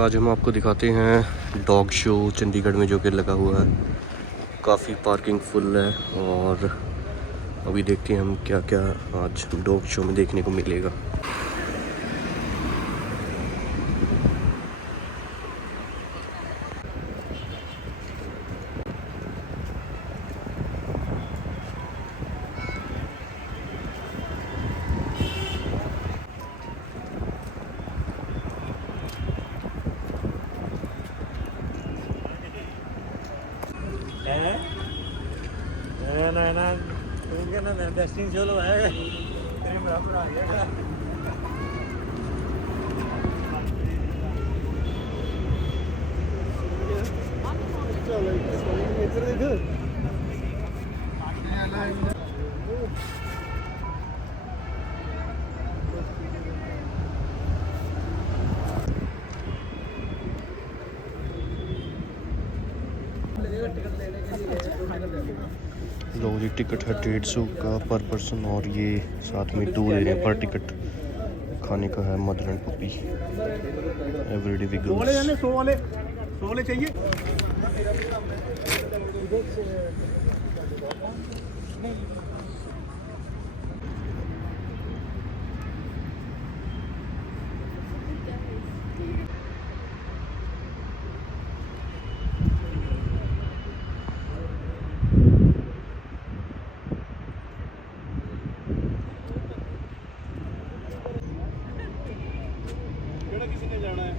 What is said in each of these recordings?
आज हम आपको दिखाते हैं डॉग शो चंडीगढ़ में जो कि लगा हुआ है। काफ़ी पार्किंग फुल है और अभी देखते हैं हम क्या क्या आज डॉग शो में देखने को मिलेगा। टेस्टिंग चलो है तेरे बराबर आ गया चलो इधर इधर लो जी, टिकट है 150 का पर पर्सन और ये साथ में 2 ले रहे हैं पर टिकट। खाने का है मदर एंड पपी एवरीडे विगल्स। 100 वाले चाहिए। किसी ने जाना है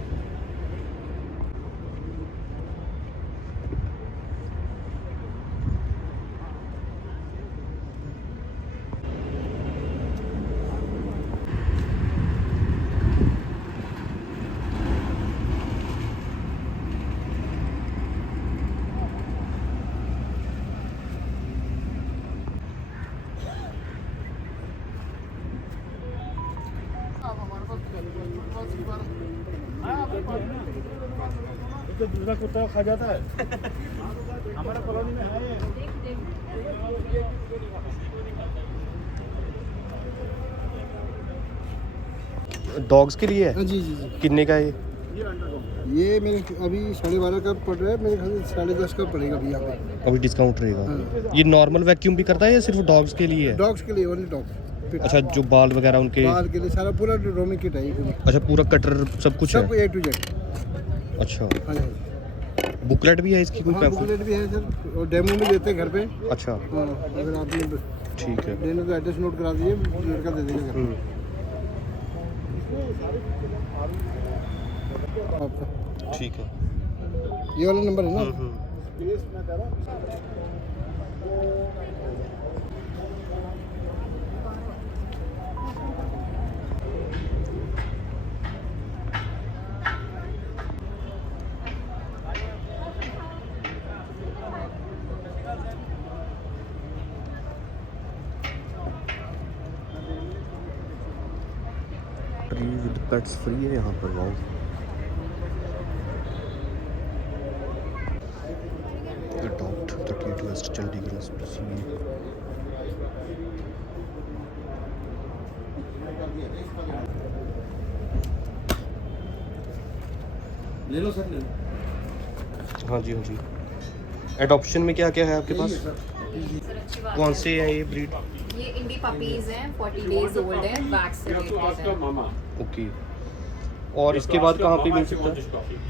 तो दूसरा कुत्ता खा जाता है। हमारा कॉलोनी में है डॉग्स के लिए है? जी जी जी। कितने का है ये मेरे अभी 12.5 का पड़ रहा है, मेरे ख्याल से 10.5 का पड़ेगा अभी यहाँ पे। अभी डिस्काउंट रहेगा। हाँ। ये नॉर्मल वैक्यूम भी करता है या सिर्फ डॉग्स के लिए है? डॉग्स के लिए, ओनली डॉग्स। अच्छा, जो बाल वगैरह उनके बाल के लिए सारा पूरा रोमिंग किट है ये पूरी। अच्छा, पूरा कटर सब कुछ सब है? A to Z। अच्छा, हाँ जी। बुकलेट भी है इसकी कोई? हाँ, बुकलेट भी है सर, और डेमो भी देते हैं घर पे। अच्छा, हाँ, अगर आपने ठीक है। देने तो एड्रेस नोट करा दीजिए, लड़का दे देगा घर पे आपका। ठीक है। ये वाला नंबर है ना? ट्री विद पेट्स फ्री है यहाँ पर। Wow, adopt 38 west Chandigarh SPCA। ले लो सर, ले लो। हाँ जी, हाँ जी। एडॉप्शन में क्या क्या है आपके पास? कौन से हैं ये ब्रीड? ये इंडी पपीज हैं, 40 डेज ओल्ड है, वैक्स से रेटेड है। ओके, और इसके बाद कहाँ पे मिल सकता है?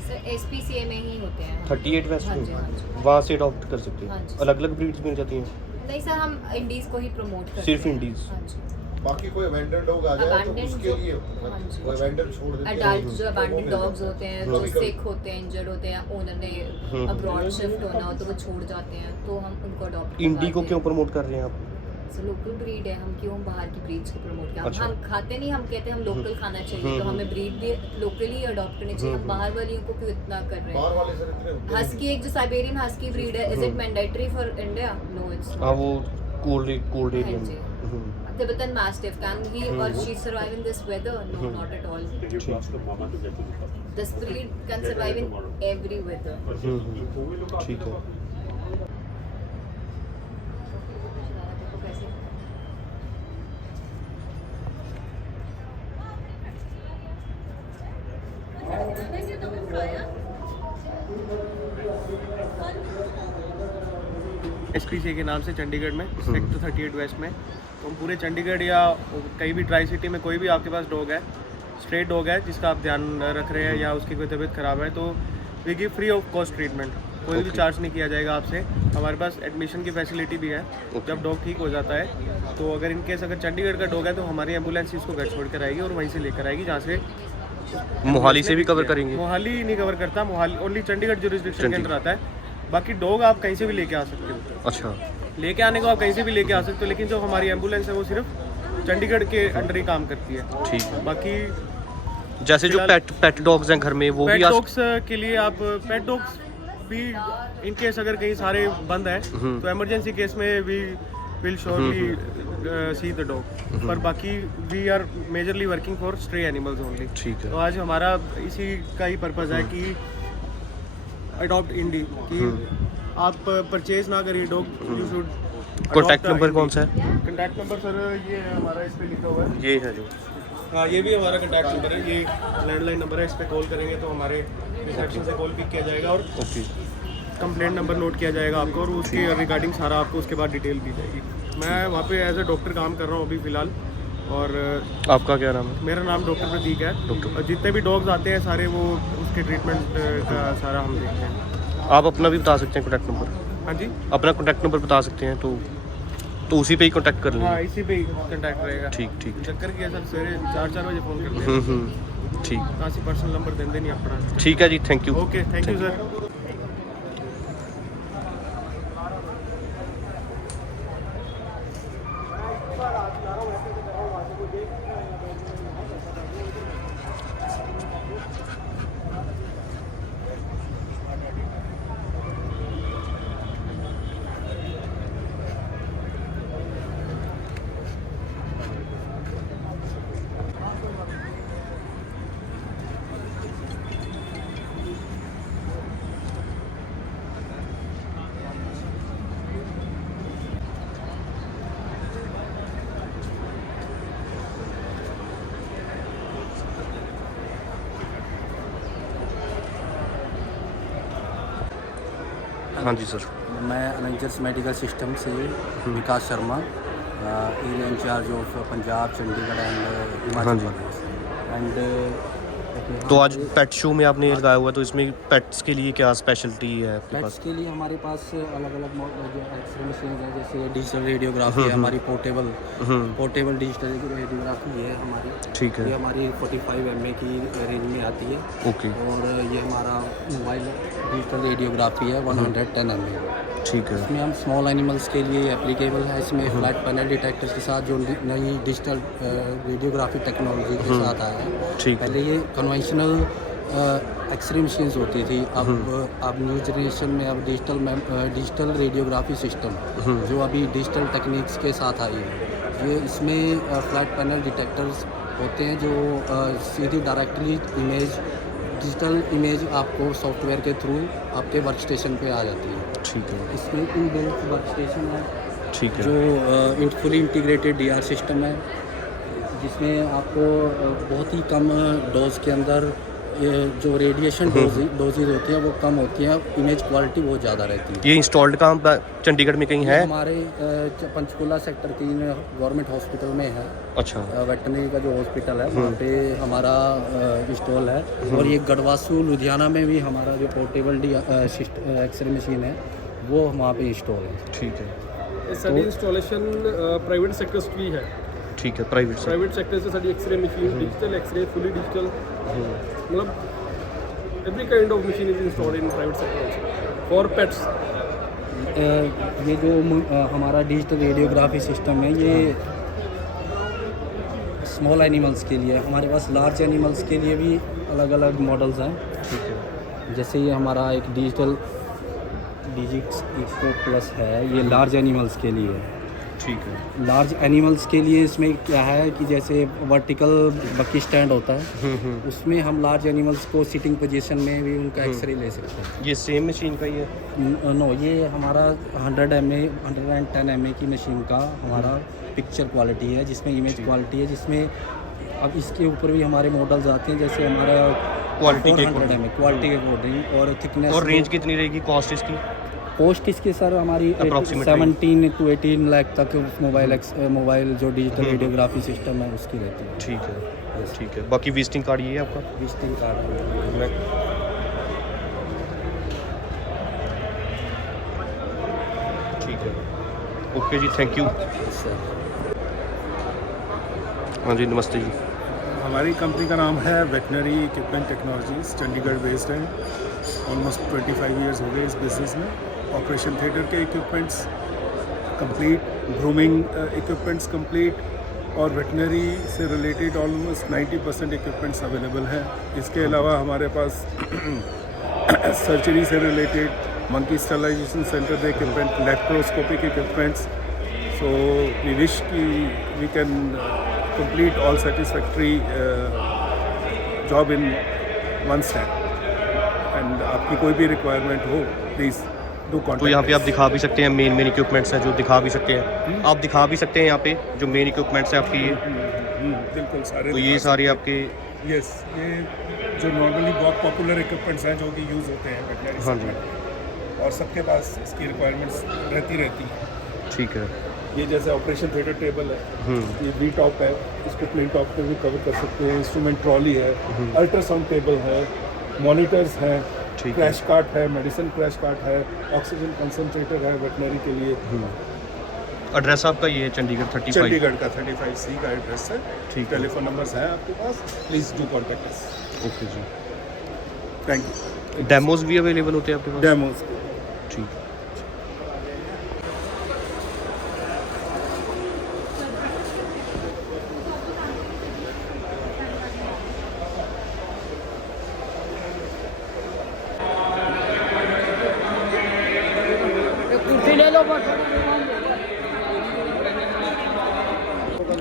सर SPCA में ही होते हैं। 38 वेस्ट हाँ में जी, हाँ जी। वहाँ से अडॉप्ट कर सकते हाँ हैं? जी। अलग अलग ब्रीड्स मिल जाती हैं? नहीं सर, हम इंडीज को ही प्रमोट करते हैं। सिर्फ इंडीज? हाँ जी। बाकी कोई अबैंडन डॉग आ जाए तो Abandoned उसके जो- लिए हाँ जी। कोई अबैंडन छोड़ देते हैं। अडल्ट जो अबैंडन डॉग्स होते हैं, जो हाँ। सिक होते हैं, इंजर्ड होते हैं, ओनर ने अब्रॉड शिफ्ट होना हो तो वो छोड़ जाते हैं, तो हम उनको अडॉप्ट इंडी को क्यों प्रमोट कर रहे हैं आप? सर लोकल ब्रीड है, हम क्यों बाहर की ब्रीड्स को प्रमोट करें? अच्छा। हम खाते नहीं, हम कहते हैं हम लोकल खाना चाहिए, तो हमें ब्रीड भी लोकली अडॉप्ट करनी चाहिए। हम बाहर वालियों को क्यों इतना कर रहे बाहर हैं? वाले सर इतने होते हैं। हस्की, एक जो साइबेरियन हस्की ब्रीड है, is it mandatory for India? No, it's हाँ, वो कोल्ड हाँ एरिया जी। में। Tibetan Mastiff, can he or she survive in this weather? No, not at all. This breed can survive in every weather. ठीक है। SPCA के नाम से चंडीगढ़ में सेक्टर 38 वेस्ट में। तो हम पूरे चंडीगढ़ या कहीं भी ट्राई सिटी में कोई भी आपके पास डॉग है, स्ट्रेट डॉग है जिसका आप ध्यान रख रहे हैं या उसकी कोई तबीयत ख़राब है, तो we give free of cost treatment. कोई भी चार्ज नहीं किया जाएगा आपसे। हमारे पास एडमिशन की फैसिलिटी भी है। जब डॉग ठीक हो जाता है तो अगर इनकेस अगर चंडीगढ़ का डॉग है तो हमारी एम्बुलेंस इसको घर छोड़ कर आएगी और वहीं से लेकर आएगी, जहाँ से मोहाली से भी कवर करेंगे? मोहाली नहीं कवर करता, मोहाली ओनली चंडीगढ़ जुरिस्डिक्शन के अंदर आता है। बाकी डॉग आप कहीं से भी लेके आ सकते हो। अच्छा, लेके आने को आप कहीं से भी लेके आ सकते हो, लेकिन जो हमारी एम्बुलेंस है वो सिर्फ चंडीगढ़ के अंडर ही काम करती है। ठीक है। बाकी जैसे जो पेट डॉग्स हैं घर में वो पेट भी डॉग्स के लिए आप पेट डॉग्स भी इन केस अगर कहीं सारे बंद हैं तो इमरजेंसी केस में we will surely see the dog. पर बाकी we are majorly working for stray animals only. ठीक है। तो आज हमारा इसी का ही पर्पज़ है कि अडॉप्ट इंडी, कि आप परचेज ना करिए dog, you should. Contact number कौन सा है? कॉन्टैक्ट नंबर सर ये है हमारा, इस पे लिखा हुआ है। ये है जो, हाँ ये भी हमारा कॉन्टैक्ट नंबर है, ये लैंडलाइन नंबर है। इस पर कॉल करेंगे तो हमारे रिसेप्शन से कॉल पिक किया जाएगा और ओके, कंप्लेंट नंबर नोट किया जाएगा आपको और उसके रिगार्डिंग सारा आपको उसके बाद डिटेल दी जाएगी। मैं वहाँ पे एज ए डॉक्टर काम कर रहा हूँ अभी फ़िलहाल। और आपका क्या नाम है? मेरा नाम डॉक्टर प्रतीक है। और जितने भी डॉग्स आते हैं सारे वो उसके ट्रीटमेंट का सारा हम देखते हैं। आप अपना भी बता सकते हैं कॉन्टैक्ट नंबर? हाँ जी, अपना कॉन्टैक्ट नंबर बता सकते हैं तो उसी पे ही कॉन्टैक्ट कर हाँ लेंगे। इसी पे ही कॉन्टैक्ट रहेगा। ठीक ठीक। चक्कर किया सर, सवेरे 4 बजे फ़ोन करते हैं। ठीक ਅਸੀਂ पर्सनल नंबर देंगे नहीं अपना। ठीक है जी, thank you. Okay, thank you sir. हाँ जी सर। मैं अवेंजर्स मेडिकल सिस्टम से Vikas Sharma, area in-charge of Punjab, Chandigarh and Himachal Pradesh. And तो आज पेट शो में आपने लगाया हुआ, तो इसमें पेट्स के लिए क्या स्पेशलिटी है आपके पेट्स पास? के लिए हमारे पास अलग अलग जो एक्सरे मशीन है, जैसे डिजिटल रेडियोग्राफी है हमारी, पोर्टेबल डिजिटल रेडियोग्राफी है हमारी। ठीक है। ये हमारी 45 mA की रेंज में आती है। ओके, और ये हमारा मोबाइल डिजिटल रेडियोग्राफी है 110 mA। ठीक है। इसमें हम स्मॉल एनिमल्स के लिए एप्लीकेबल है। इसमें फ्लैट पैनल डिटेक्टर्स के साथ जो नई डिजिटल रेडियोग्राफी टेक्नोलॉजी के साथ आया है। ठीक पहले ये कन्वेंशनल एक्सरे मशीन्स होती थी, अब न्यू जनरेशन में अब डिजिटल रेडियोग्राफी सिस्टम जो अभी डिजिटल टेक्निक्स के साथ आई है। ये इसमें फ्लैट पैनल डिटेक्टर्स होते हैं जो सीधी डायरेक्टली डिजिटल इमेज आपको सॉफ्टवेयर के थ्रू आपके वर्क स्टेशन पे आ जाती है। ठीक है। इसमें इनबिल्ट वर्क स्टेशन है ठीक है। जो फुली इंटीग्रेटेड DR सिस्टम है, जिसमें आपको बहुत ही कम डोज के अंदर जो रेडिएशन डोजेज होती हैं वो कम होती हैं, इमेज क्वालिटी बहुत ज़्यादा रहती है। ये इंस्टॉल्ड काम चंडीगढ़ में कहीं है? हमारे पंचकूला सेक्टर 3 गवर्नमेंट हॉस्पिटल में है। अच्छा। वेटनरी का जो हॉस्पिटल है वहाँ पे हमारा इंस्टॉल है। और ये गढ़वासू लुधियाना में भी हमारा जो पोर्टेबल एक्सरे मशीन है वो वहाँ पे इंस्टॉल है। ठीक है। साड़ी इंस्टॉलेशन प्राइवेट सेक्टर से भी है। ठीक है, प्राइवेट सेक्टर से साड़ी x-ray machine, digital x-ray, fully digital, मतलब every kind of machine is installed in private sector for pets. ये जो हमारा डिजिटल रेडियोग्राफी सिस्टम है ये स्मॉल एनिमल्स के लिए। हमारे पास लार्ज एनिमल्स के लिए भी अलग अलग मॉडल्स हैं। ठीक है। जैसे ये हमारा एक डिजिटल डिजिक्स इको प्लस है, ये लार्ज एनिमल्स के लिए है। ठीक है। लार्ज एनिमल्स के लिए इसमें क्या है कि जैसे वर्टिकल बकी स्टैंड होता है, उसमें हम लार्ज एनिमल्स को सिटिंग पोजीशन में भी उनका एक्सरे ले सकते हैं। ये सेम मशीन का ही है? नो, ये हमारा 110 mA की मशीन का हमारा पिक्चर क्वालिटी है, जिसमें इमेज क्वालिटी है, जिसमें अब इसके ऊपर भी हमारे मॉडल्स आते हैं। जैसे हमारा क्वालिटी के क्वालिटी के अकॉर्डिंग और थिकनेस। और रेंज कितनी रहेगी, कॉस्ट इसकी? कॉस्ट इसकी सर हमारी Approximately? 17 to 18 लाख तक मोबाइल जो डिजिटल रेडियोग्राफी सिस्टम है उसकी रहती है। ठीक है। बाकी विजिटिंग कार्ड ये है आपका? विजिटिंग कार्ड ठीक है, ओके जी, थैंक यू। हाँ जी, नमस्ते जी। हमारी कंपनी का नाम है veterinary equipment technologies, Chandigarh based है। ऑलमोस्ट 25 इयर्स हो गए इस बिज़नेस में। ऑपरेशन थिएटर के equipments complete, grooming equipments complete, और वेटनरी से रिलेटेड ऑलमोस्ट 90% इक्विपमेंट्स अवेलेबल हैं। इसके अलावा हमारे पास सर्जरी से रिलेटेड मंकी स्टरलाइजेशन सेंटर के equipment, laparoscopic equipments. So we wish कि we can complete all satisfactory job in one step, and आपकी कोई भी रिक्वायरमेंट हो प्लीज़ डू कॉन्टैक्ट। तो यहाँ पे आप दिखा भी सकते हैं मेन इक्विपमेंट्स हैं जो दिखा भी सकते हैं, आप दिखा भी सकते हैं यहाँ पे जो मेन इक्विपमेंट्स हैं आपके ये। बिल्कुल सारे। तो ये सारे आपके, यस, ये जो नॉर्मली बहुत पॉपुलर इक्विपमेंट्स हैं जो कि यूज़ होते हैं वेटनरी हाँ जी, और सबके पास इसकी रिक्वायरमेंट्स रहती हैं। ठीक है। ये जैसे ऑपरेशन थिएटर टेबल है, ये वी टॉप है, इसको प्लेन टॉप पे भी कवर कर सकते हैं। इंस्ट्रूमेंट ट्रॉली है, अल्ट्रासाउंड टेबल है, मॉनिटर्स हैं, क्रैश कार्ट है, मेडिसिन क्रैश कार्ट है, ऑक्सीजन कंसंट्रेटर है वेटनरी के लिए। एड्रेस आपका ये है चंडीगढ़ 35? चंडीगढ़ का 35C का एड्रेस है। ठीक, टेलीफोन नंबर्स हैं आपके पास, please do contact us. Okay जी, थैंक यू। डेमोज भी अवेलेबल होते हैं आपके पास? डेमोज। ठीक है।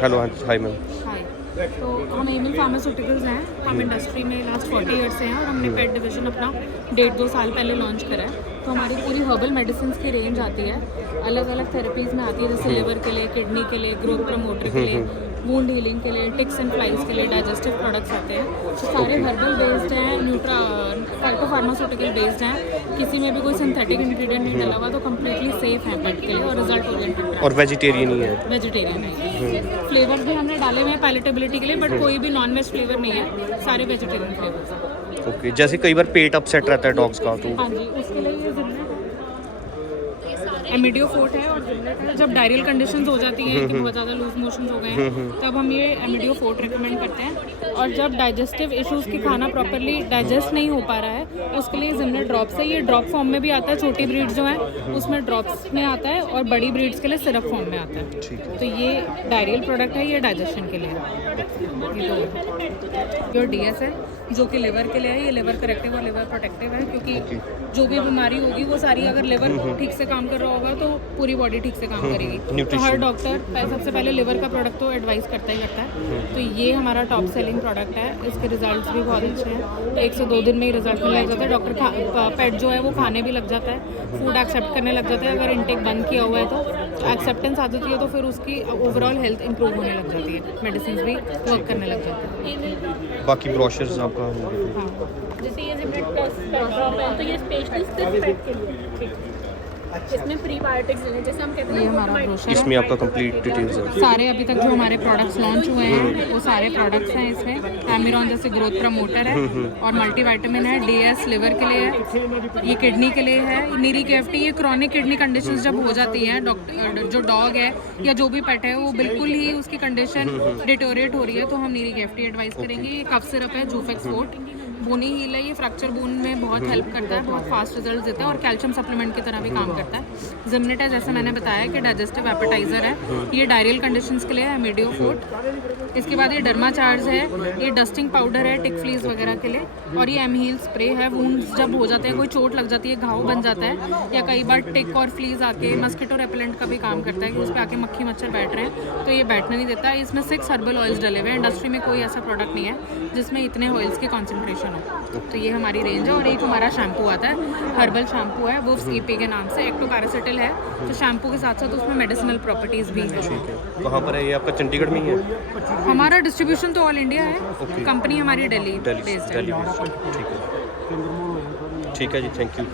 Hello, hi ma'am. हाय, तो हम एमिल फार्मास्यूटिकल्स हैं। हम इंडस्ट्री में लास्ट 40 ईयर्स से हैं और हमने पेट डिवीज़न अपना 1.5-2 साल पहले लॉन्च करा है। तो हमारी पूरी हर्बल मेडिसिन की रेंज आती है, अलग अलग थेरेपीज़ में आती है, जैसे लिवर के लिए, किडनी के लिए, ग्रोथ प्रमोटर के लिए, वूंड हीलिंग के लिए, टिक्स एंड फ्लाइज के लिए, डाइजेस्टिव प्रोडक्ट्स आते हैं। तो सारे हर्बल बेस्ड हैं, फाइटो फार्मास्यूटिकल बेस्ड हैं। किसी में भी कोई सिंथेटिक इंग्रेडिएंट नहीं डला हुआ, तो कम्प्लीटली सेफ है पेट के लिए और रिजल्ट ओरिएंटेड। और वेजिटेरियन ही है? वेजिटेरियन है। फ्लेवर्स भी हमने डाले हुए हैं पैलेटेबिलिटी के लिए, बट कोई भी नॉन वेज फ्लेवर नहीं है, सारे वेजिटेरियन फ्लेवर्स। ओके, जैसे कई बार पेट अपसेट रहता है डॉग्स का, तो हाँ जी, उसके लिए ये जिम्मेदार एमिडियो फोर्ट है। और जब डायरियल कंडीशंस हो जाती हैं कि बहुत ज़्यादा लूज मोशंस हो गए हैं, तब हम ये एमिडियो फोर्ट रिकमेंड करते हैं। और जब डाइजेस्टिव इश्यूज़ की खाना प्रॉपरली डाइजेस्ट नहीं हो पा रहा है, उसके लिए जिम्ने ड्रॉप्स है। ये ड्रॉप फॉर्म में भी आता है, छोटी ब्रीड्स जो हैं उसमें ड्रॉप्स में आता है, और बड़ी ब्रीड्स के लिए सिरप फॉर्म में आता है। तो ये डायरियल प्रोडक्ट है, ये डाइजेशन के लिए है। ये DS है जो कि लिवर के लिए है। ये लिवर करेक्टिव और लिवर प्रोटेक्टिव है, क्योंकि जो भी बीमारी होगी वो सारी, अगर लिवर ठीक से काम कर रहा होगा तो पूरी बॉडी ठीक से काम करेगी। तो हर डॉक्टर सबसे पहले लिवर का प्रोडक्ट तो एडवाइस करता ही करता है। तो ये हमारा टॉप सेलिंग प्रोडक्ट है। इसके रिजल्ट्स भी बहुत अच्छे हैं, 1 से 2 दिन में ही रिजल्ट मिलने लग जाता है। डॉक्टर पेट जो है वो खाने भी लग जाता है, फूड एक्सेप्ट करने लग जाता है। अगर इनटेक बंद किया हुआ है तो एक्सेप्टेंस आ जाती है, तो फिर उसकी ओवरऑल हेल्थ इंप्रूव होने लग जाती है, मेडिसिन भी वर्क करने लग जाती है। बाकी ब्रोशर्स आपका होंगे? हाँ, जैसे ये जिब्रेट ड्रॉप है तो ये स्पेशली सिर्फ पेट के लिए, इसमें प्रीबायोटिक्स हैं, जैसे हम कहते हैं। ये हमारा ब्रोशर है, इसमें आपका कंप्लीट डिटेल्स है। सारे अभी तक जो हमारे प्रोडक्ट्स लॉन्च हुए हैं वो सारे प्रोडक्ट्स हैं इसमें। एमिरॉन जैसे ग्रोथ प्रमोटर है, और मल्टीविटामिन है, DS लिवर के लिए है, ये किडनी के लिए है, नीरी KFT। ये क्रॉनिक किडनी कंडीशंस जब हो जाती हैं, डॉक्टर जो डॉग है या जो भी पेट है वो बिल्कुल ही उसकी कंडीशन डिटोरिएट हो रही है, तो हम नीरी KFT एडवाइस करेंगे। ये कफ सिरप है, जूफेक्स फोर्ट, बोनी हील है। ये फ्रैक्चर बोन में बहुत हेल्प करता है, बहुत फास्ट रिजल्ट देता है, और कैल्शियम सप्लीमेंट की तरह भी काम करता है। जिमनेट है, जैसे मैंने बताया कि डाइजेस्टिव एपेटाइजर है। ये डायरियल कंडीशंस के लिए है, एमिडियो फोर्ट। इसके बाद ये डर्मा चार्ज है, ये डस्टिंग पाउडर है टिक फ्लीज वगैरह के लिए। और ये एमहील स्प्रे है, वुंड्स जब हो जाते हैं, कोई चोट लग जाती है, घाव बन जाता है, या कई बार टिक और फ्लीज आके मस्किटो रेपेलेंट का भी काम करता है कि उस पर आके मक्खी मच्छर बैठ रहे हैं, तो ये बैठने नहीं देता है। इसमें 6 हर्बल ऑयल्स डले हुए हैं। इंडस्ट्री में कोई ऐसा प्रोडक्ट नहीं है जिसमें इतने ऑयल्स की कॉन्सेंट्रेशन हो। तो ये हमारी रेंज है। और एक हमारा शैम्पू आता है, हर्बल शैम्पू है, वो EP के नाम से, एक्टोपैरासिटिल है। तो शैम्पू के साथ साथ उसमें मेडिसिनल प्रॉपर्टीज़ भी है। कहाँ पर है ये आपका? चंडीगढ़ में ही है? हमारा डिस्ट्रीब्यूशन तो ऑल इंडिया है, कंपनी हमारी दिल्ली बेस्ड है। ठीक है जी, थैंक यू।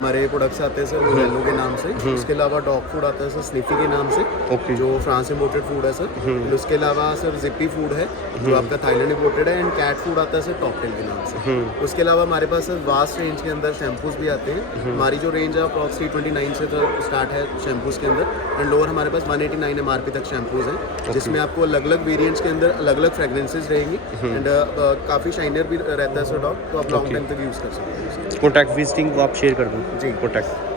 हमारे प्रोडक्ट्स आते हैं सर मोजेलो के नाम से। उसके अलावा डॉग फूड आता है सर स्निफी के नाम से, ओके जो फ्रांस इम्पोर्टेड फूड है सर। एंड उसके अलावा सर जिप्पी फूड है जो आपका थाईलैंड इम्पोर्टेड है। एंड कैट फूड आता है सर टॉपटेल के नाम से। उसके अलावा हमारे पास सर वास्ट रेंज के अंदर शैम्पूज भी आते हैं। हमारी जो रेंज है अप्रॉक्स 329 से स्टार्ट है शैम्पूज के अंदर। एंड लोअर हमारे पास 189 MRP तक शैम्पूज हैं, जिसमें आपको अलग अलग वेरिएंट्स के अंदर अलग अलग फ्रेगरेंसेज रहेंगी। एंड काफ़ी शाइनर भी रहता है सर डॉग, तो आप लॉन्ग टाइम तक यूज़ कर सकते हैं। कॉन्टैक्ट विजिटिंग आप शेयर कर दो जी। कॉन्टैक्ट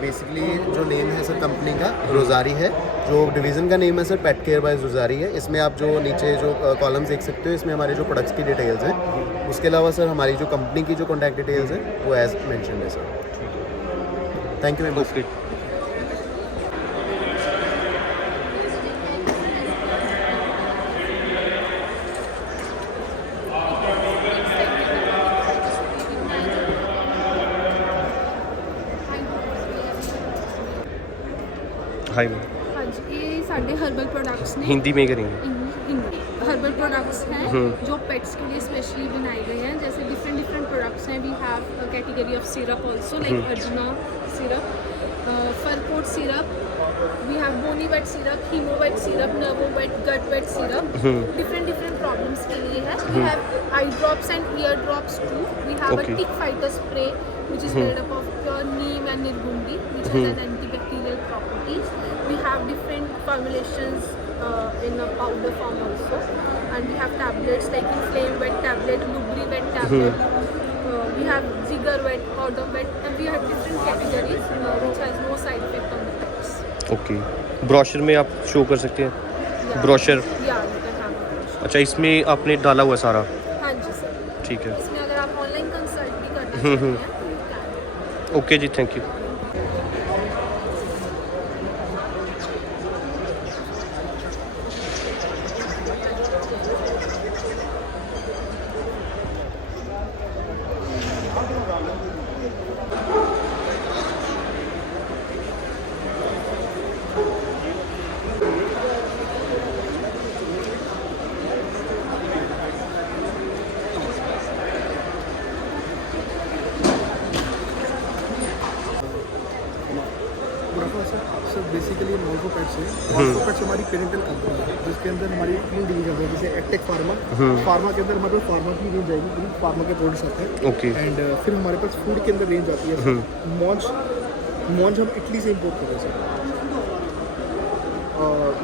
बेसिकली जो नेम है सर कंपनी का रोज़ारी है, जो डिवीज़न का नेम है सर पेट केयर बाय रोज़ारी है। इसमें आप जो नीचे जो कॉलम्स देख सकते हो, इसमें हमारे जो प्रोडक्ट्स की डिटेल्स हैं। उसके अलावा सर हमारी जो कंपनी की जो कॉन्टैक्ट डिटेल्स हैं वो एज मेंशन है sir. Thank you very much. Hi हाँ जी, ये साढ़े हर्बल प्रोडक्ट्स ने हिंदी में करेंगे। हिंदी हर्बल प्रोडक्ट्स हैं जो पेट्स के लिए स्पेशली बनाए गए हैं। जैसे डिफरेंट डिफरेंट प्रोडक्ट्स हैं। We have category of syrup also like Arjuna syrup, फरकोट syrup, we have bony vet syrup, hemo vet syrup, nervo vet, gut vet syrup. Different different problems के लिए है। We have eye drops and ear drops too. We have a tick fighter spray which is made up of pure neem and nirgundi, which has an antibacterial properties. We have different formulations in a powder form also, and we have tablets like Inflame Wet tablet, Lubri Wet tablet. We have Zigar Wet, Powder Wet, and we have different categories which has no side effect on the pets. Okay brochure में आप show कर सकते हैं Yeah. Brochure. Yeah, you can have a brochure. अच्छा इसमें आपने डाला हुआ सारा, हाँ जी सर। ठीक है। इसमें अगर आप ऑनलाइन कंसल्ट भी करना चाहते हैं तो you can. ओके जी, thank you. Sir basically Malco pets है। मॉल्को पेट्स हमारी पेरेंटल कंपनी है, जिसके अंदर हमारी 3 डिवीजन है। जैसे एक्टेक फार्मा, फार्मा के अंदर हमारे पास फार्मा की रेंज आएगी, पूरी फार्मा के प्रोडक्ट्स आते हैं। ओके एंड फिर हमारे पास फूड के अंदर रेंज आती है। मॉन्च हम इटली से इम्पोर्ट कर रहे हैं सर।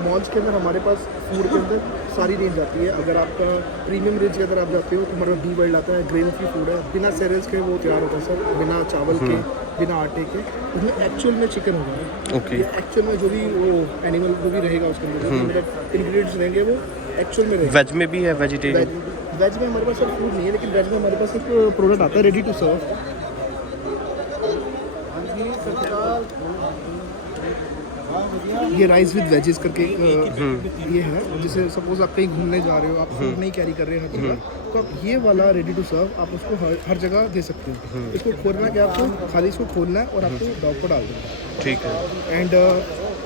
मॉन्च के अंदर हमारे पास फूड के अंदर सारी रेंज आती है। अगर आपका प्रीमियम रेंज के अंदर आप जाते हो तो हमारा बी वर्ल्ड आता है, ग्रेन फ्री फूड है, बिना सेरेल्स के वो तैयार होता है सर, बिना चावल के, बिना आटे के। उसमें एक्चुअल में चिकन होगा। ओके एक्चुअल में जो भी वो एनिमल जो भी रहेगा उसके अंदर, जो मतलब इंग्रेडिएंट्स रहेंगे वो एक्चुअल में रहेगा। वेज में भी है वेजिटेरियन? वेज में हमारे पास सर फूड नहीं है, लेकिन वेज में हमारे पास एक प्रोडक्ट आता है रेडी टू सर्व। ये राइस विद वेजेस करके ये है। जैसे सपोज आप कहीं घूमने जा रहे हो, आप फूड नहीं कैरी कर रहे हैं हर जगह, तो आप ये वाला रेडी टू सर्व आप उसको हर जगह दे सकते हो। इसको खोलना क्या, आपको खाली इसको खोलना है और आपको डॉग को डाल देना है। ठीक है। एंड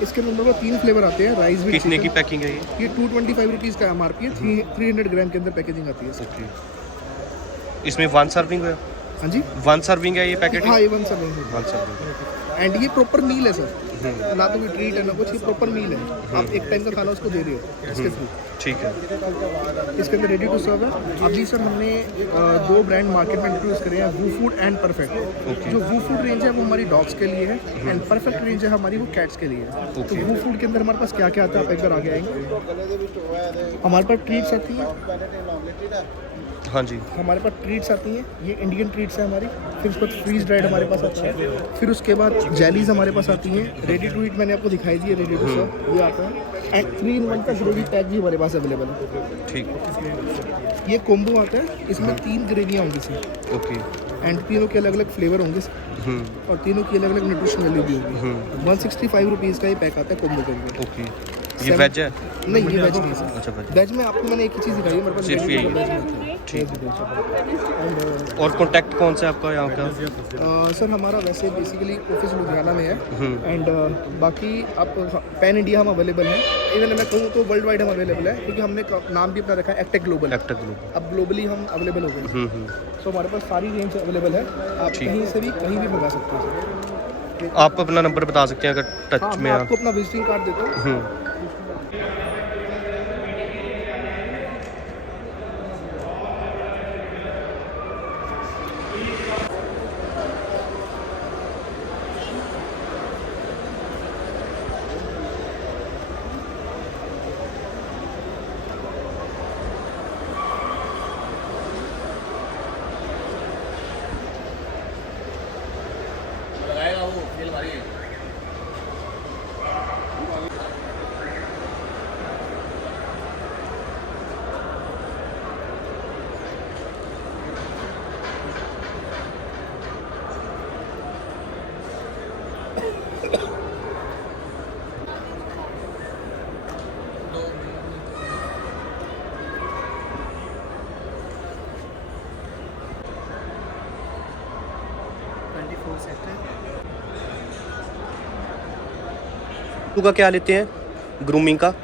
इसके अंदर 3 फ्लेवर आते हैं। राइस विद कितने की पैकिंग है ये? 225 रुपीज़ का MRP है। 300 ग्राम के अंदर पैकेजिंग आती है। ओके, इसमें 1 सर्विंग है? हाँ जी, 1 सर्विंग है ये पैकेट? हाँ, ये 1 सर्विंग है। 1 सर्विंग। एंड ये प्रॉपर मील है सर, ना तो कोई ट्रीट है ना कुछ, ये प्रॉपर मील है। आप एक टाइम का खाना उसको दे रहे हो इसके थ्रू। ठीक है। इसके अंदर रेडी टू सर्व है। अभी सर हमने 2 ब्रांड मार्केट में इंट्रोड्यूस करे हैं, वू फूड एंड परफेक्ट। जो वू फूड रेंज है वो हमारी डॉग्स के लिए है, एंड परफेक्ट रेंज है हमारी वो कैट्स के लिए है। तो वू फूड के अंदर हमारे पास क्या क्या आता है, आप एक बार आगे आएंगे। हमारे पास ट्रीट्स आती हैं। हाँ जी, हमारे पास ट्रीट्स आती हैं, ये इंडियन ट्रीट्स है हमारी। फिर उसके बाद फ्रीज ड्राइड हमारे पास आता है। फिर उसके बाद जेलीज हमारे पास आती हैं। रेडी टू ईट मैंने आपको दिखाई दी है, रेडी टू सर्व ये आता है। एंड 3 in 1 का ग्रेवी पैक भी हमारे पास अवेलेबल है। ठीक। ये कोम्बो आता है, इसमें 3 ग्रेवियाँ होंगी सर। ओके। एंड तीनों के अलग अलग फ्लेवर होंगे और तीनों की अलग अलग न्यूट्रिशन वैल्यू भी होगी। 165 रुपीज़ का ये पैक आता है कोम्बो के अंदर। ओके। ये वेज है? नहीं, ये वेज नहीं सर। अच्छा वेज। वेज में आपको मैंने एक ही चीज़ दिखाई है, मेरे पास सिर्फ वेज यही? में था। ठीक। एंड और कॉन्टैक्ट कौन सा है आपका यहाँ का? सर हमारा वैसे बेसिकली ऑफिस लुधियाना में है एंड बाकी आप पैन इंडिया हम अवेलेबल हैं। इवन मैं कहूँ तो वर्ल्ड वाइड हम अवेलेबल है, क्योंकि हमने नाम भी अपना रखा है एक्टेक ग्लोबल। एक्टेक ग्लोबल। अब ग्लोबली हम अवेलेबल हो गए। सो हमारे पास सारी रेंज अवेलेबल है, आप कहीं से भी कहीं भी मंगा सकते हो। आप अपना नंबर बता सकते हैं अगर टच हाँ, में मैं आ। आपको अपना विजिटिंग कार्ड देता हूँ। का क्या लेते हैं ग्रूमिंग का? अलग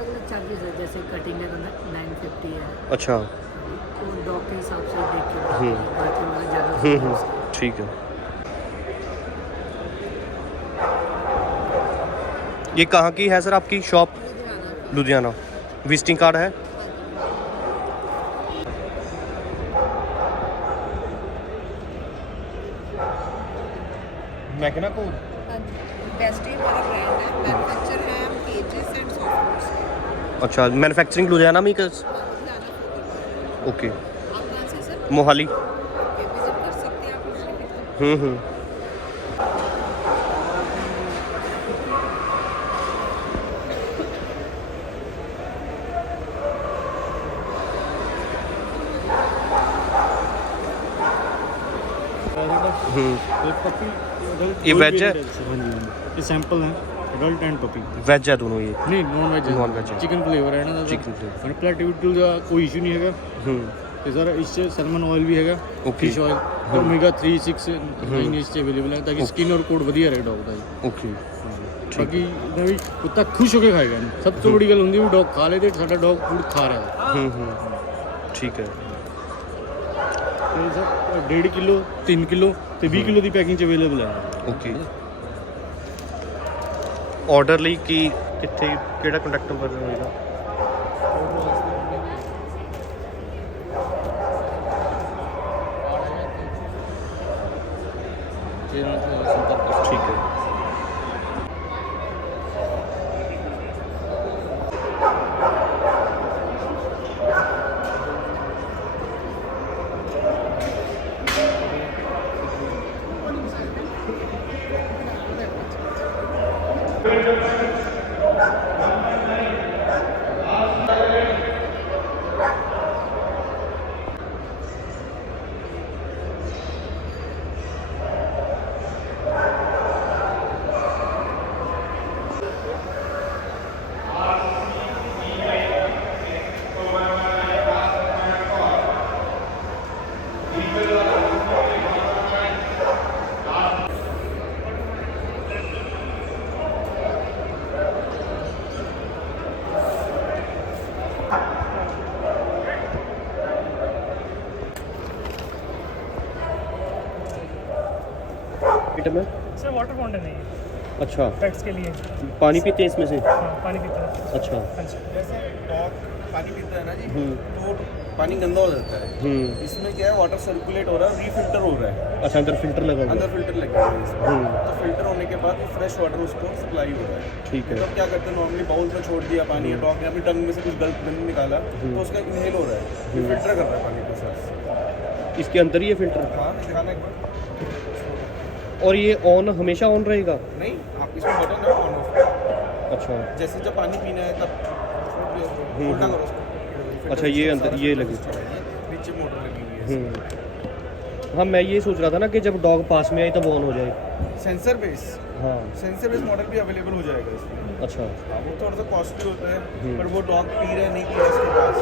अलग चार्जेस है, जैसे कटिंग है तो 950 है, अच्छा। तो डॉग के हिसाब से देख के बाकी वाला ज़्यादा। ठीक है। ये कहाँ की है सर आपकी शॉप? लुधियाना। विजिटिंग कार्ड है? मैकना को बेस्टी हमारा ब्रांड है, मैन्युफैक्चर है हम केजेस एंड सॉफ्टवेयर। अच्छा, मैन्युफैक्चरिंग लुधियाना में कर? ओके। आप कहाँ से सर? मोहाली। विजिट कर सकते हैं आप मोहाली। ये वेज है? ये सैंपल है, एडल्ट एंड पपी। वेज है दोनों ये? नहीं, नॉन वेज है। नॉन वेज है। चिकन फ्लेवर है ना, चिकन फ्लेवर। और प्लेटिविटी का कोई इशू नहीं है। तो सर इससे सलमन ऑयल भी है, फिश ऑयल, और ओमेगा 3, 6, 9 इससे अवेलेबल है, ताकि स्किन और कोट बढ़िया रहे डॉग का। ओके। बाकी भी कुत्ता खुश होकर खाएगा। सबसे बड़ी गल होंगी भी डॉग खा लेते, साडा डॉग फूड खा रहा है। ठीक है। तो सर 1.5 किलो, 3 किलो ਤੇ 20 ਕਿਲੋ ਦੀ ਪੈਕਿੰਗ ਚ ਅਵੇਲੇਬਲ ਹੈ। ਓਕੇ। ਆਰਡਰ ਲਈ ਕੀ ਕਿੱਥੇ ਕਿਹੜਾ ਕੰਟੈਕਟ ਨੰਬਰ ਹੋਏਗਾ? ठीक है। में सर वाटर फाउंटेन है ये, अच्छा, पेट्स के लिए। पानी पीते हैं इसमें से? हाँ, पानी पीता है। अच्छा। जैसे डॉग पानी पीता है ना जी, तो पानी गंदा हो जाता है। इसमें क्या है, वाटर सर्कुलेट हो रहा है, रीफिल्टर हो रहा है। अच्छा, अंदर फिल्टर लगा हुआ है? अंदर फिल्टर लगा हुआ है इसमें। तो फिल्टर होने के बाद फ्रेश वाटर उसको सप्लाई हो रहा है। ठीक है। तो क्या करते हैं, नॉर्मली बाउल में छोड़ दिया पानी, डॉग ने अपनी टंग में से कुछ गंद निकाला, तो उसका इनहेल हो रहा है, फिल्टर कर रहा है पानी को सर। इसके अंदर ही है फिल्टर? हाँ, दिखाना एक बार। और ये ऑन हमेशा ऑन रहेगा? नहीं, आप इसमें बटन है ऑन ऑफ। अच्छा। जैसे जब पानी पीना है तब उल्टा करो उसको। अच्छा, ये अंदर ये लगी, नीचे मोटर लगी हुई है। हाँ, मैं ये सोच रहा था ना कि जब डॉग पास में आए तब ऑन हो जाए। सेंसर बेस, हाँ, सेंसर बेस मॉडल भी अवेलेबल हो जाएगा इसमें। अच्छा वो थोड़ा सा कॉस्टली होता है, पर वो डॉग पी रहा है नहीं पी रहा इसके पास।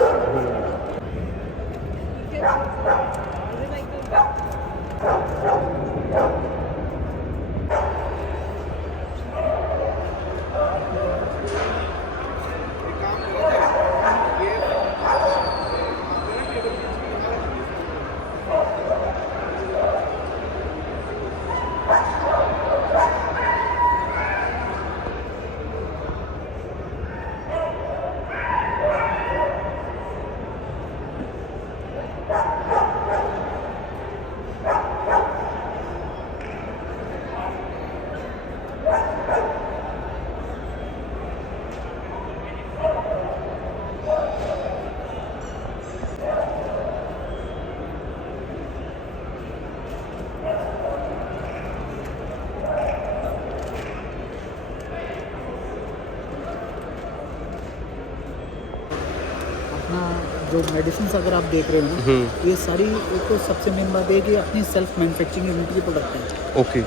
अपना जो मेडिसिन अगर आप देख रहे हो ना, ये सारी एक तो सबसे मेन बात है कि अपनी सेल्फ मैन्युफैक्चरिंग यूनिट की प्रोडक्ट है। Okay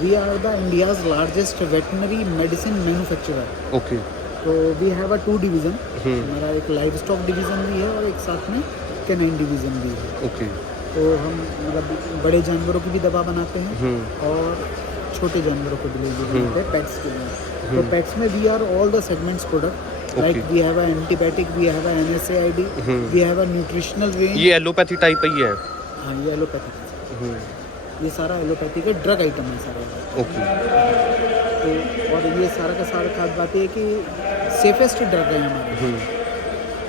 we are the India's largest veterinary medicine manufacturer. Okay तो वी हैव अ 2 डिवीज़न, हमारा एक लाइव स्टॉक डिवीज़न भी है और एक साथ में कैनाइन डिवीज़न भी है। ओके तो हम मतलब बड़े जानवरों की भी दवा बनाते हैं और छोटे जानवरों को भी बनाते हैं पेट्स के लिए। तो पेट्स में we are all the segments product, like we have a antibiotic, we have a NSAID, we have a nutritional range. ये एलोपैथी टाइप ही है? हाँ, ये एलोपैथिक, ये सारा एलोपैथी का ड्रग आइटम है सारा। ओके। तो और ये सारा का सारा खास बात है कि सेफेस्ट ड्रग है हमारे।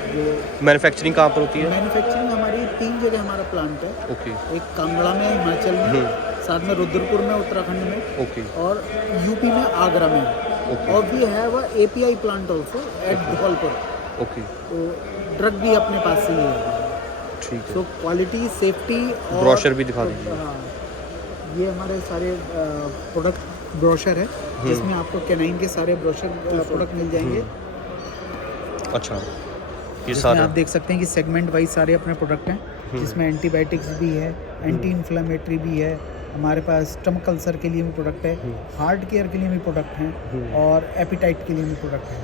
जो मैन्युफैक्चरिंग कहाँ पर होती है? मैन्युफैक्चरिंग हमारी 3 जगह हमारा प्लांट है। ओके। एक कांगड़ा में, हिमाचल में, साथ में रुद्रपुर में, उत्तराखंड में। ओके। और यूपी में, आगरा में। ओके। और we have a API plant also at Dholpur. Okay. तो ड्रग भी अपने पास से ही है। ठीक है। सो क्वालिटी, सेफ्टी और ब्रोशर भी दिखा दीजिए। हाँ, ये हमारे सारे प्रोडक्ट ब्रोशर है, जिसमें आपको कैनाइन के सारे ब्रोशर प्रोडक्ट मिल जाएंगे। अच्छा, ये जिसमें सारे आप देख सकते हैं कि सेगमेंट वाइज सारे अपने प्रोडक्ट हैं, जिसमें एंटीबायोटिक्स भी है, एंटी इन्फ्लेमेटरी भी है, हमारे पास स्टमक अल्सर के लिए भी प्रोडक्ट है, हार्ट केयर के लिए भी प्रोडक्ट हैं और एपिटाइट के लिए भी प्रोडक्ट है,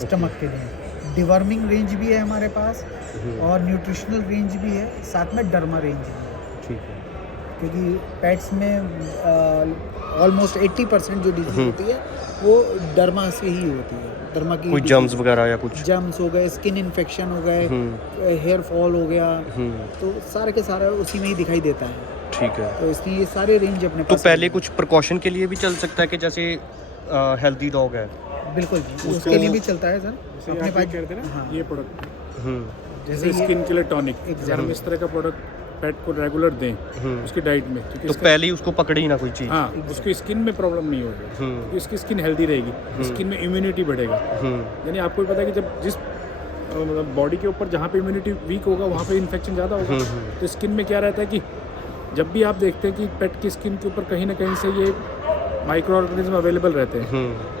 स्टमक के लिए। डिवर्मिंग रेंज भी है हमारे पास और न्यूट्रिशनल रेंज भी है, साथ में डर्मा रेंज भी है। ठीक है। क्योंकि पेट्स में ऑलमोस्ट 80% जो डिजीज होती है वो डर्मा से ही होती है। डर्मा की कोई जर्म्स वगैरह या कुछ जर्म्स हो गए, स्किन इन्फेक्शन हो गए, हेयर फॉल हो गया, तो सारे के सारा उसी में ही दिखाई देता है। ठीक है। तो इसलिए ये सारे रेंज अपने तो पास पहले कुछ प्रिकॉशन के लिए भी चल सकता है कि जैसे हेल्दी डॉग है? बिल्कुल जी, उसके लिए भी चलता है सर अपने पास। कहते हैं ना, हाँ, ये प्रोडक्ट जैसे स्किन के लिए टॉनिक, अगर हम इस तरह का प्रोडक्ट पेट को रेगुलर दें उसकी डाइट में, क्योंकि तो पहले ही उसको पकड़े ही ना कोई चीज़। हाँ, उसकी स्किन में प्रॉब्लम नहीं होगी, क्योंकि उसकी स्किन हेल्दी रहेगी, स्किन में इम्यूनिटी बढ़ेगा। यानी आपको भी पता है कि जब जिस मतलब बॉडी के ऊपर जहाँ पे इम्यूनिटी वीक होगा वहाँ पे इन्फेक्शन ज़्यादा होगा। तो स्किन में क्या रहता है कि जब भी आप देखते हैं कि पेट की स्किन के ऊपर कहीं ना कहीं से ये माइक्रो ऑर्गेनिज्म अवेलेबल रहते हैं,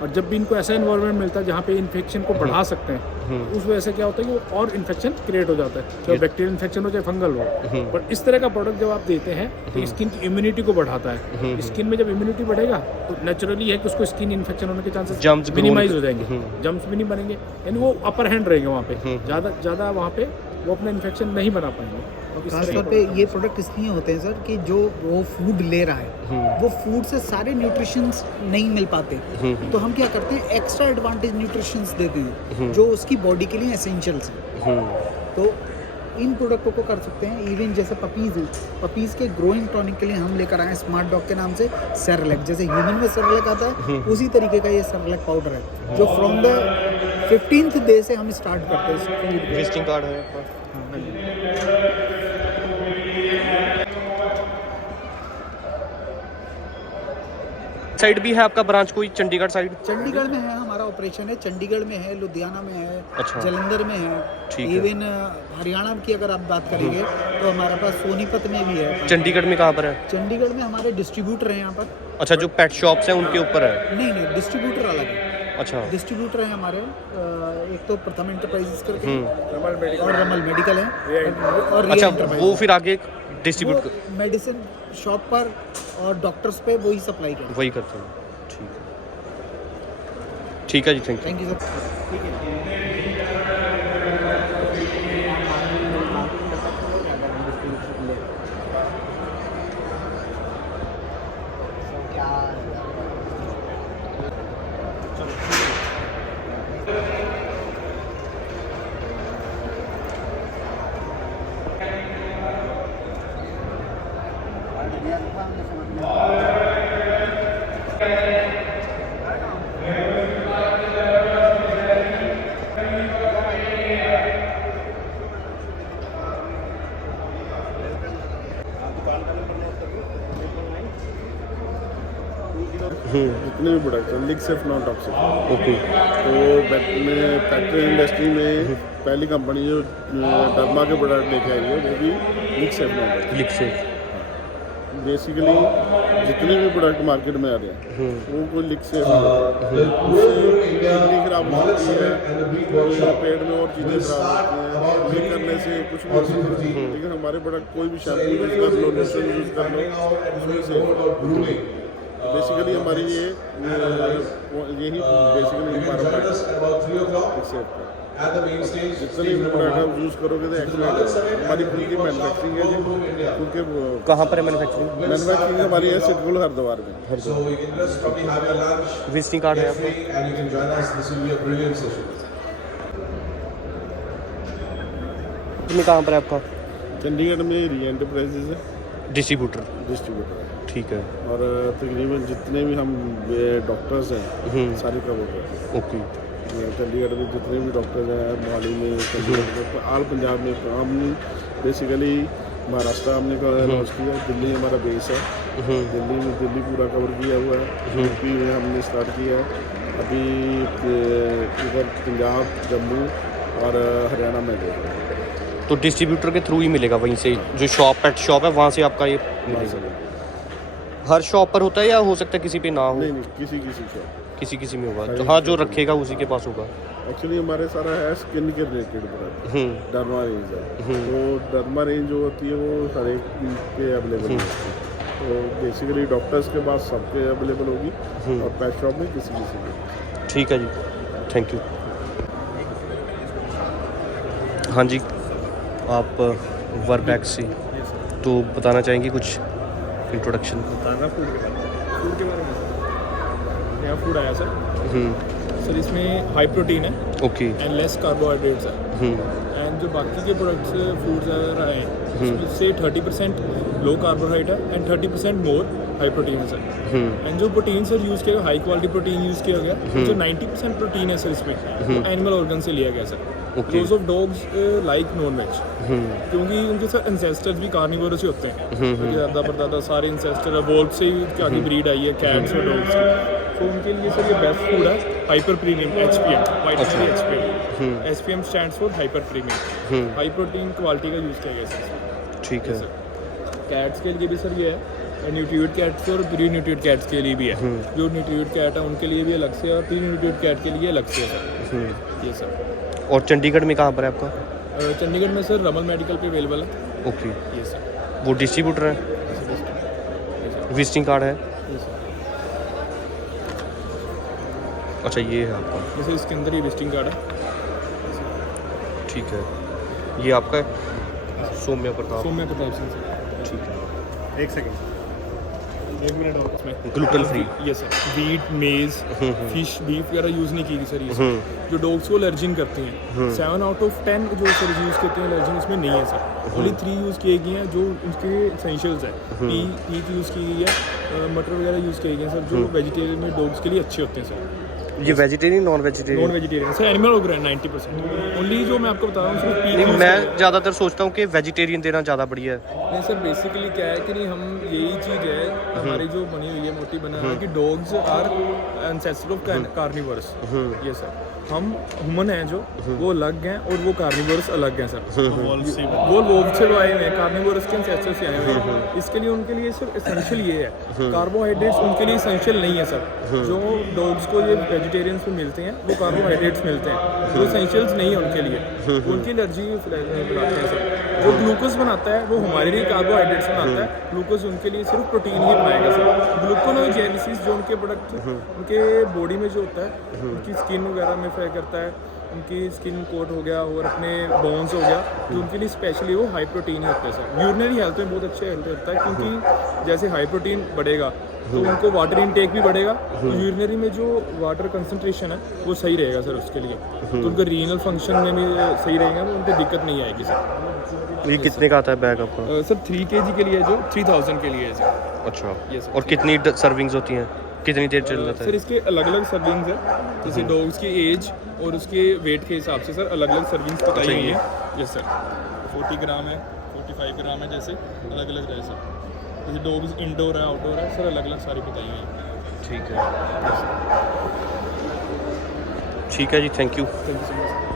और जब भी इनको ऐसा इन्वायरमेंट मिलता है जहाँ पे इन्फेक्शन को बढ़ा सकते हैं, उस वजह से क्या होता है कि वो और इन्फेक्शन क्रिएट हो जाता है, चाहे बैक्टीरियल इन्फेक्शन हो चाहे फंगल हो। पर इस तरह का प्रोडक्ट जब आप देते हैं तो स्किन की इम्यूनिटी को बढ़ाता है। स्किन में जब इम्यूनिटी बढ़ेगा तो नेचुरली है कि उसको स्किन इन्फेक्शन होने के चांसेस मिनिमाइज हो जाएंगे, जम्स भी नहीं बनेंगे, यानी वो अपर हैंड रहेंगे वहाँ पे, ज़्यादा वहाँ पे वो अपना इन्फेक्शन नहीं बना पाएंगे। खासतौर पे ये प्रोडक्ट इसलिए होते हैं सर कि जो वो फूड ले रहा है वो फूड से सारे न्यूट्रिशंस नहीं मिल पाते, तो हम क्या करते हैं एक्स्ट्रा एडवांटेज न्यूट्रिशंस देते हैं जो उसकी बॉडी के लिए एसेंशियल्स हैं। तो इन प्रोडक्टों को कर सकते हैं। इवन जैसे पपीज़ के ग्रोइंग टॉनिक के लिए हम लेकर आए स्मार्ट डॉग के नाम से सेरेलैक, जैसे ह्यूमन में सेरेलैक आता है उसी तरीके का ये सेरेलैक पाउडर है, जो फ्रॉम द 15th डे से हम स्टार्ट करते हैं। विजिटिंग कार्ड है आपका? साइड भी है आपका ब्रांच कोई चंडीगढ़ साइड? चंडीगढ़ में है हमारा ऑपरेशन है, चंडीगढ़ में है, लुधियाना में है, अच्छा। जलंधर में है, ठीक है। इवन हरियाणा की अगर आप बात करेंगे तो हमारे पास सोनीपत में भी है। चंडीगढ़ में कहाँ पर है? चंडीगढ़ में हमारे डिस्ट्रीब्यूटर हैं यहाँ पर। अच्छा, जो पेट शॉप्स हैं उनके ऊपर है? नहीं, डिस्ट्रीब्यूटर अलग है। अच्छा, डिस्ट्रीब्यूटर हैं हमारे, एक तो प्रथम एंटरप्राइजेस करके और रमल मेडिकल है और अच्छा, रिया वो फिर आगे डिस्ट्रीब्यूट मेडिसिन शॉप पर और डॉक्टर्स पे वही सप्लाई करते हैं। वही करते हैं। ठीक है। ठीक है जी, thank you. Thank you sir. जितने भी प्रोडक्ट हैं lick safe non toxic. Okay. तो फैक्ट्री इंडस्ट्री में पहली कंपनी जो डर्मा के प्रोडक्ट लेके आई है वो भी लिक सेफ नॉन टॉक्सिक। लिक से बेसिकली जितने भी प्रोडक्ट मार्केट में आ रहे हैं वो कोई लिक सेफ नहीं होता। उससे किडनी खराब हो सकती है, पेट में और चीज़ें खराब होती हैं, ये करने से कुछ भी हो सकता है। लेकिन हमारे प्रोडक्ट कोई भी शैम्पू यूज़ कर लो, लोशन यूज़ कर लो, उसमें से बेसिकली हमारी यही बेसिकली जितने भी प्रोडक्ट आप यूज़ करोगे तो एक्सीलेंट हमारी खुद की मैन्युफैक्चरिंग है जी। क्योंकि कहाँ पर है मैन्युफैक्चरिंग? हमारी है सिद्धगुल हरिद्वार में। विजिटिंग कार्ड है आपका? में कहाँ पर है आपका? चंडीगढ़ में री एंटरप्राइजेज है, डिस्ट्रीब्यूटर। ठीक है। और तकरीबन जितने भी हम डॉक्टर्स हैं सारे कवर हैं। ओके। चंडीगढ़ में जितने भी डॉक्टर्स हैं, मोहाली में, चंडीगढ़ में, ऑल पंजाब में, हम बेसिकली महाराष्ट्र हमने लॉन्च किया, दिल्ली हमारा बेस है, दिल्ली पूरा कवर किया हुआ है, यूपी में हमने स्टार्ट किया है, अभी इधर पंजाब, जम्मू और हरियाणा में दे रहे हैं। तो डिस्ट्रीब्यूटर के थ्रू ही मिलेगा वहीं से, जो पेट शॉप है वहाँ से आपका ये मिलेगा? हर शॉप पर होता है या हो सकता है किसी पे ना हो? नहीं, किसी में होगा। तो हाँ, जो रखेगा उसी के पास होगा। एक्चुअली हमारे सारा है स्किन के रिलेटेड प्रोडक्ट, डर्मा रेंज है। तो डर्मा रेंज जो होती है वो हर एक के अवेलेबल है। तो बेसिकली डॉक्टर्स के पास सबके अवेलेबल होगी और पेट शॉप में किसी के। ठीक है जी, थैंक यू। हाँ जी, आप वर्बैक से तो बताना चाहेंगे कुछ इंट्रोडक्शन? बताना फूड के बारे में। नया फूड आया सर इसमें हाई प्रोटीन है, ओके, एंड लेस कार्बोहाइड्रेट्स है। एंड जो बाकी के प्रोडक्ट्स फूड्स आए हैं उससे 30% लो कार्बोहाइड्रेट है एंड 30% मोर हाई प्रोटीन है सर। एंड जो प्रोटीन सर यूज़ किया हाई क्वालिटी प्रोटीन यूज़ किया गया, जो 90% प्रोटीन है सर इसमें वो एनिमल ऑर्गन से लिया गया sir. Rose of dogs like non veg, क्योंकि उनके सर एंसेस्टर्स भी कार्निवोरस ही होते हैं। उनके दादा परदादा सारे एंसेस्टर वोल्फ से ही आगे ब्रीड आई है, कैट्स और डॉग्स की। तो उनके लिए सर ये बेस्ट फूड है hyper premium HPM, vitally HPM। HPM stands for hyper premium, high protein quality का यूज़ किया गया सर। ठीक है। कैट्स के लिए भी सर ये है, न्यूट्रिएट कैट्स और प्री न्यूट्रिएट कैट्स के लिए भी है। जो न्यूट्रिएट कैट है उनके लिए भी अलग से और प्री न्यूट्रिएट कैट के लिए अलग से है सर। ये सर। और चंडीगढ़ में कहाँ पर है आपका? चंडीगढ़ में सर रमन मेडिकल पे अवेलेबल है। ओके। ये सर। वो डिस्ट्रीब्यूटर है, विजिटिंग कार्ड है? अच्छा, ये है आपका? जैसे इसके अंदर ही विजिटिंग कार्ड है। ठीक है। ये आपका है? सौम्या प्रताप सिंह सर। ठीक है। एक मिनट और इसमें ग्लूटेन फ्री। ये सर वीट, मेज, फिश, बीफ वगैरह यूज़ नहीं की सर। ये जो डॉग्स को एलर्जिन करती हैं 7 आउट ऑफ 10 जो सर यूज़ करते हैं एलर्जिन उसमें नहीं है सर। ओनली 3 यूज़ किए गए हैं जो उनके एसेंशियल्स है। पीक यूज़ की गई है, मटर वगैरह यूज़ किए गए हैं सर, जो वेजिटेरियन में डॉग्स के लिए अच्छे होते हैं सर। ये vegetarian non vegetarian sir, animal organ 90%। Only जो मैं आपको बता रहा हूँ सिर्फ पीक। नहीं, मैं ज़्यादातर सोचता हूँ कि वेजिटेरियन देना ज़्यादा बढ़िया है। नहीं सर, बेसिकली क्या है कि नहीं, हम यही चीज़ है हमारी जो बनी हुई है मोटी बना है कि dogs are ancestor of carnivorous. ये सर हम ह्यूमन हैं जो वो अलग हैं और वो कार्निवोरस अलग हैं सर। वो वोल्फ से आए हुए हैं, कार्निवोरस के एंसेस्टर से आए हुए हैं। इसके लिए उनके लिए सर एसेंशियल ये है, कार्बोहाइड्रेट्स उनके लिए एसेंशियल नहीं है सर। जो डॉग्स को ये वेजिटेरियंस में मिलते हैं वो कार्बोहाइड्रेट्स मिलते हैं, जो एसेंशियल्स नहीं है उनके लिए, उनकी एलर्जी बढ़ाते हैं सर। जो ग्लूकोज बनाता है वो हमारे लिए कार्बोहाइड्रेट्स बनाता है, ग्लूकोज उनके लिए सिर्फ प्रोटीन ही बनाएगा सर। ग्लूकोनोजेनेसिस जो उनके प्रोडक्ट उनके बॉडी में जो होता है, उनकी स्किन वगैरह में इफेक्ट करता है, उनकी स्किन कोट हो गया और अपने बोन्स हो गया, तो उनके लिए स्पेशली वो हाई प्रोटीन ही होते हैं सर। यूरिनरी हेल्थ में बहुत अच्छे हेल्थ होता है, क्योंकि जैसे हाई प्रोटीन बढ़ेगा तो उनको वाटर इनटेक भी बढ़ेगा, तो यूरिनरी में जो वाटर कंसंट्रेशन है वो सही रहेगा सर उसके लिए, तो उनका रीनल फंक्शन में भी सही रहेगा, तो उनको दिक्कत नहीं आएगी सर। ये कितने का आता है बैग आपका? सर 3 kg के लिए जो 3000 के लिए है सर। अच्छा, Yes, sir. और कितनी सर्विंग्स होती हैं, कितनी देर चल जाता सर है? इसके अलग अलग सर्विंग्स है, जैसे डॉग्स की एज और उसके वेट के हिसाब से सर अलग अलग सर्विंग्स बताई अच्छा, गई ये? है। यस सर, 40 ग्राम है, 45 ग्राम है, जैसे अलग अलग है सर। जैसे डॉग्स इंडोर है, आउटडोर है सर, अलग अलग सारी बताई गई है। ठीक है, ठीक है जी, thank you. Thank you so much.